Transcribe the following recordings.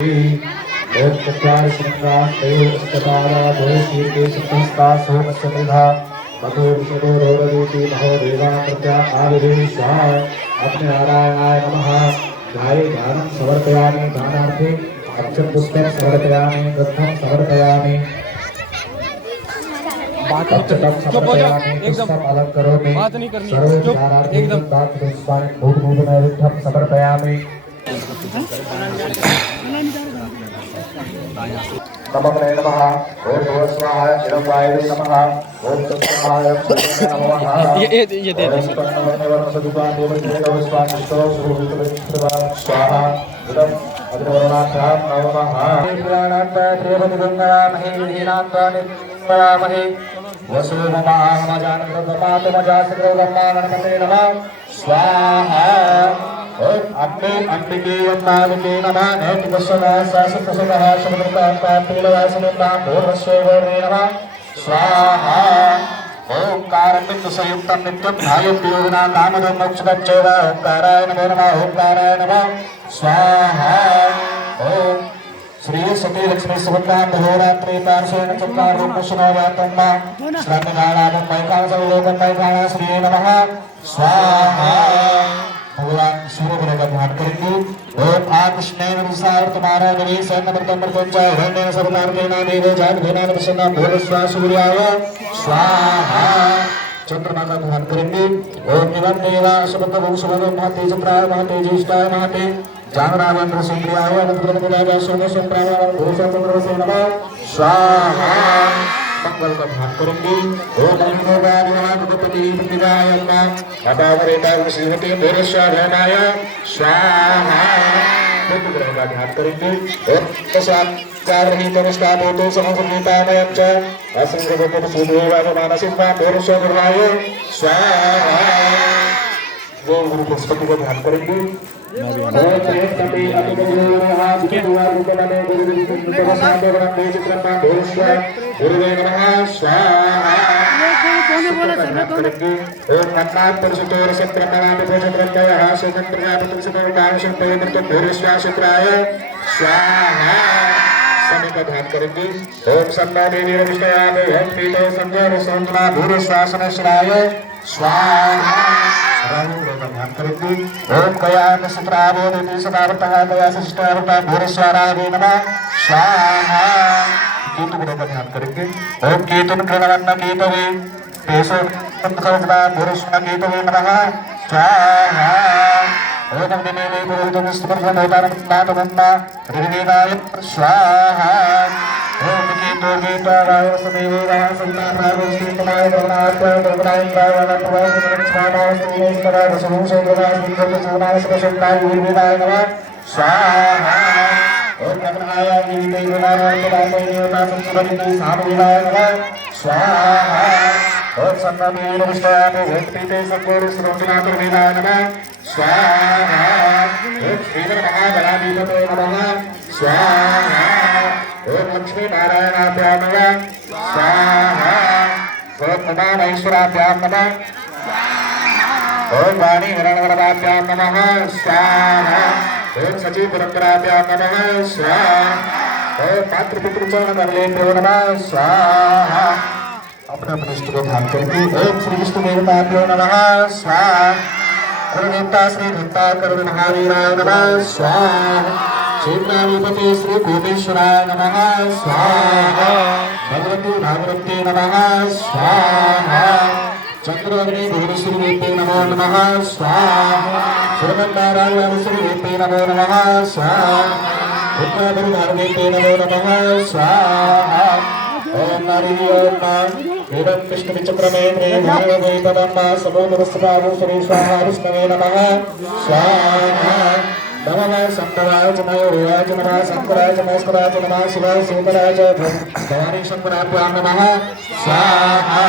ओम चत्वारि श्रृंगार तयोस्तपारा भोषीते सप्तस्ता सोमस्य त्रिधा मतो विषदो रोररूपी महो देवा प्रत्या आविवेशा अग्नि नारायणाय नमः गाये दानं समर्पयामि दानार्थे अक्षत पुष्पं समर्पयामि ग्रन्थं समर्पयामि अक्षतं समर्पयामि पुष्पम् अलङ्करोमि सर्वे दानार्थे दात् पुष्पाणि भूतभूतनैवेद्यं समर्पयामि नमः नमः ओम भुवः स्वाहा इदं वायुवे नमः ओम तत्समाय नमः ये दे स्वाहा इदं अग्निवर्णाभ्यां नमः प्राणान्त प्रियवतिगङ्गामहे हीनान्तानिर्मयामहे वसुमहामजानन्दमातमजासकरोगम्मागणपते नमः स्वाहा ओम अग्नि अंबिके नाविके नमः नैतिकस्वदा शासकस्वदा शब्दकार्पापीलवासिनः पूर्वस्वेवर्णे नमः स्वाहा ओंकारं संयुक्तं नित्यं भायप्रयोगिना कामदं मोक्षदच्चैव ओंकाराय नमः ओंकाराय नमः स्वाहा ओम श्री सती लक्ष्मी सुभद्रा होरात्रि पार्श्वेण चत्वारो पुष्पनावातम्मा श्रद्धानामं मैकासवलोकं मैकाना श्री नमः स्वाहा भगवान सूर्य का ध्यान करेंगे ओम आकृष्णेन विसार तुम्हारा निवेश नमर्तम प्रपंचा हिरण्य सर्वकार के नाम देव जाग भेनान प्रसन्न भूरस्वा सूर्याय स्वाहा चंद्रमा का ध्यान करेंगे ओम निवम देवा सुबत भूषवद महते चंद्राय महते ज्येष्ठाय महते जानरावंद्र सुंदराय रुद्र राजा सोम संप्राय भूषचंद्र से नमः स्वाहा मंगल का ध्यान करेंगे ओम अग्निदेवाय प्रतिनिधाय अपावरेता श्रीमती भूरस्वाय स्वाहा ग्रह का ध्यान करेंगे ओम तस्वाकारहित निष्ठापोतो समसंगीतामयं च असंगतो सूर्येवाय मानसिकं भूरस्वाय स्वाहा गुरु बृहस्पति का ध्यान करेंगे बृहस्पति गुरुवे नमः स्वाहा ओम अन्नात् परिशुद्धोर सत्रमनामि भोजत्रयः शतं प्रजापतिशतं पवित्रं भूरिश्वाशुत्राय स्वाहा समय का ध्यान करेंगे ओम सन्ना देवी विष्णयामि ओम पीतो संजय संतना भूरिश्वासनश्राय स्वाहा राहु का ध्यान करेंगे ओम कयान सुत्रावोदिति सदावतः कया शिष्टावतः भूरिश्वाराय नमः स्वाहा केतु ग्रह का ध्यान करेंगे ओम केतुन कृणवन्न केतवे तेषु तत्सर्वदा भूरिश्वा केतवे नमः स्वाहा ओम अग्निमेवे पुरोहितं स्मृतमोदाननाथमन्ना ऋग्वेदाय स्वाहा ओम केतो केताराय समेवेदाय संतानाय भवनात्माय भवनाय स्वाहा स्त्रीनेश्वराय वसुभूषेन्द्राय सिद्धोपचूर्णाय सुखशक्ताय वीरवेदाय नमः स्वाहा ओम नग्नाय वीरवेदाय देवता संस्कृति सामवेदाय नमः स्वाहा ओम सन्नमेव विष्णुयामि ओम पीते संगोर श्रोत्रनाथवेदाय नमः स्वाहा ओम श्रीमन्महागणाधिपतये नमः स्वाहा ओम लक्ष्मी नारायणाभ्यां नमः स्वाहा ओम उमामहेश्वराभ्यां नमः ओम वाणी हिरण्यगर्भाभ्यां नमः स्वाहा ओम सचीपुरन्दराभ्यां नमः स्वाहा ओम मातृपितृचरणकमलेभ्यो नमः स्वाहा अपने अपने इष्ट को ध्यान करके ओम श्री विष्णु देवताभ्यो नमः स्वाहा करुणेता श्री धन्ता करुण महावीराय नमः स्वाहा क्षेत्राधिपति श्री भूमेश्वराय नमः स्वाहा भगवती भागवती नमः स्वाहा चंद्राग्नि भुवनेश्वरी नमो नमः स्वाहा श्रीमन्नारायण श्री नमो नमः स्वाहा उत्तराधर्मे नमो नमः स्वाहा ओम नारायण वेदं विष्णुचक्रमे भागवतम समुद्रस्वाहा श्री स्वाहा विष्णवे नमः स्वाहा नमः संतराय च मयूराय च नमः शंकराय च महेश्वराय च नमः शिवाय शंकराय च भवानी शंकराभ्यां नमः स्वाहा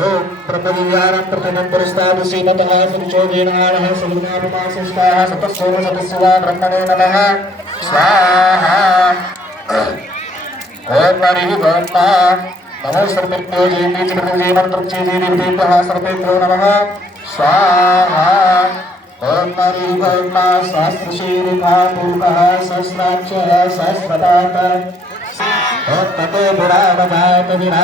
ओम प्रपदिव्यानं प्रतिमं पुरस्तादु श्रीमतः श्रीचोदीनाः समुद्राभिमाशिष्टाः सतस्सोम सतस्वा ब्रह्मणे नमः स्वाहा ओम हरिः ब्रह्मा नमो सर्वेभ्यो जयते च प्रभुजे मंत्रक्षे जयते सर्वेभ्यो नमः स्वाहा ओम नरीभर्मा सहस्रशीर्षा पूर्वः सहस्राक्षः सहस्रपात ओम ततो विरामजात विरा